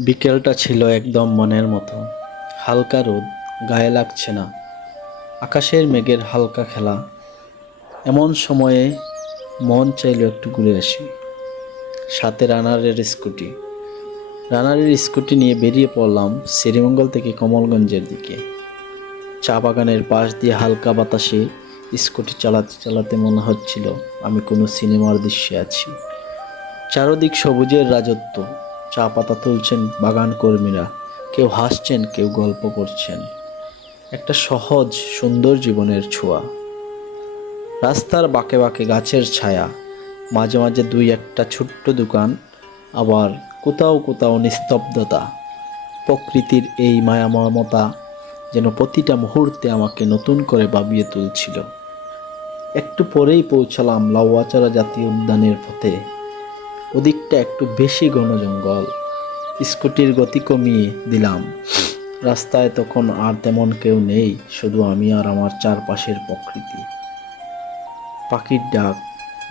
বিকেলটা ছিল একদম মনের মতো। হালকা রোদ, গায়ে লাগছে না। আকাশের মেঘের হালকা খেলা। এমন সময়ে মন চাইলো একটু ঘুরে আসি। সাথে রানারের স্কুটি। রানারের স্কুটি নিয়ে বেরিয়ে পড়লাম শ্রীমঙ্গল থেকে কমলগঞ্জের দিকে। চা বাগানের পাশ দিয়ে হালকা বাতাসে স্কুটি চালাতে চালাতে মনে হচ্ছিল আমি কোনো সিনেমার দৃশ্যে আছি। চারদিক সবুজের রাজত্ব। চা পাতা তুলছেন বাগান কর্মীরা। কেউ হাসছেন, কেউ গল্প করছেন। একটা সহজ, সুন্দর জীবনের ছোঁয়া। রাস্তার বাঁকে বাঁকে গাছের ছায়া। মাঝে মাঝে দুই একটা ছোট্ট দোকান, আবার কোথাও কোথাও নিস্তব্ধতা। প্রকৃতির এই মায়া মমতা যেন প্রতিটা মুহূর্তে আমাকে নতুন করে ভাবিয়ে তুলছিল। একটু পরেই পৌঁছালাম লাউয়াচারা জাতীয় উদ্যানের পথে। ওদিকটা একটু বেশি ঘন জঙ্গল স্কুটির গতি কমিয়ে দিলাম। রাস্তায় তখন আর তেমন কেউ নেই, শুধু আমি আর আমার চারপাশের প্রকৃতি। পাখির ডাক,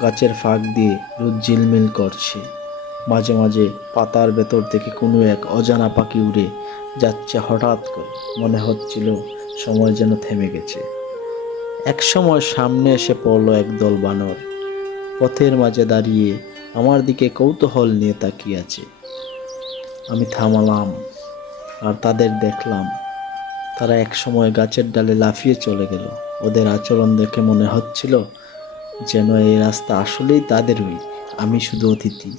গাছের ফাঁক দিয়ে রোদ ঝিলমিল করছে। মাঝে মাঝে পাতার ভেতর থেকে কোনো এক অজানা পাখি উড়ে যাচ্ছে হঠাৎ করে। মনে হচ্ছিল সময় যেন থেমে গেছে। এক সময় সামনে এসে পড়ল একদল বানর। পথের মাঝে দাঁড়িয়ে আমার দিকে কৌতূহল নিয়ে তাকিয়ে আছে। আমি থামালাম আর তাদের দেখলাম। তারা এক সময় গাছের ডালে লাফিয়ে চলে গেল। ওদের আচরণ দেখে মনে হচ্ছিল যেন এই রাস্তা আসলেই তাদেরই। আমি শুধু অতিথি।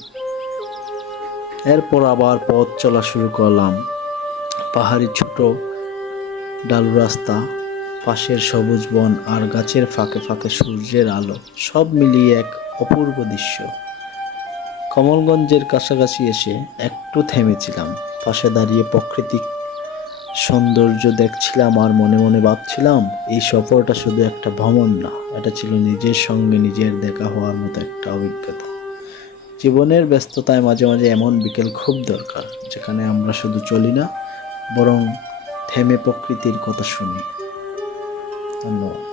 এরপর আবার পথ চলা শুরু করলাম। পাহাড়ি ছোট ডালু রাস্তা, পাশের সবুজ বন আর গাছের ফাঁকে ফাঁকে সূর্যের আলো, সব মিলিয়ে এক অপূর্ব দৃশ্য। কমলগঞ্জের কাছাকাছি এসে একটু থেমেছিলাম। পাশে দাঁড়িয়ে প্রাকৃতিক সৌন্দর্য দেখছিলাম আর মনে মনে ভাবছিলাম, এই সফরটা শুধু একটা ভ্রমণ না, এটা ছিল নিজের সঙ্গে নিজের দেখা হওয়ার মতো একটা অভিজ্ঞতা। জীবনের ব্যস্ততায় মাঝে মাঝে এমন বিকেল খুব দরকার, যেখানে আমরা শুধু চলি না, বরং থেমে প্রকৃতির কথা শুনি। ধন্যবাদ।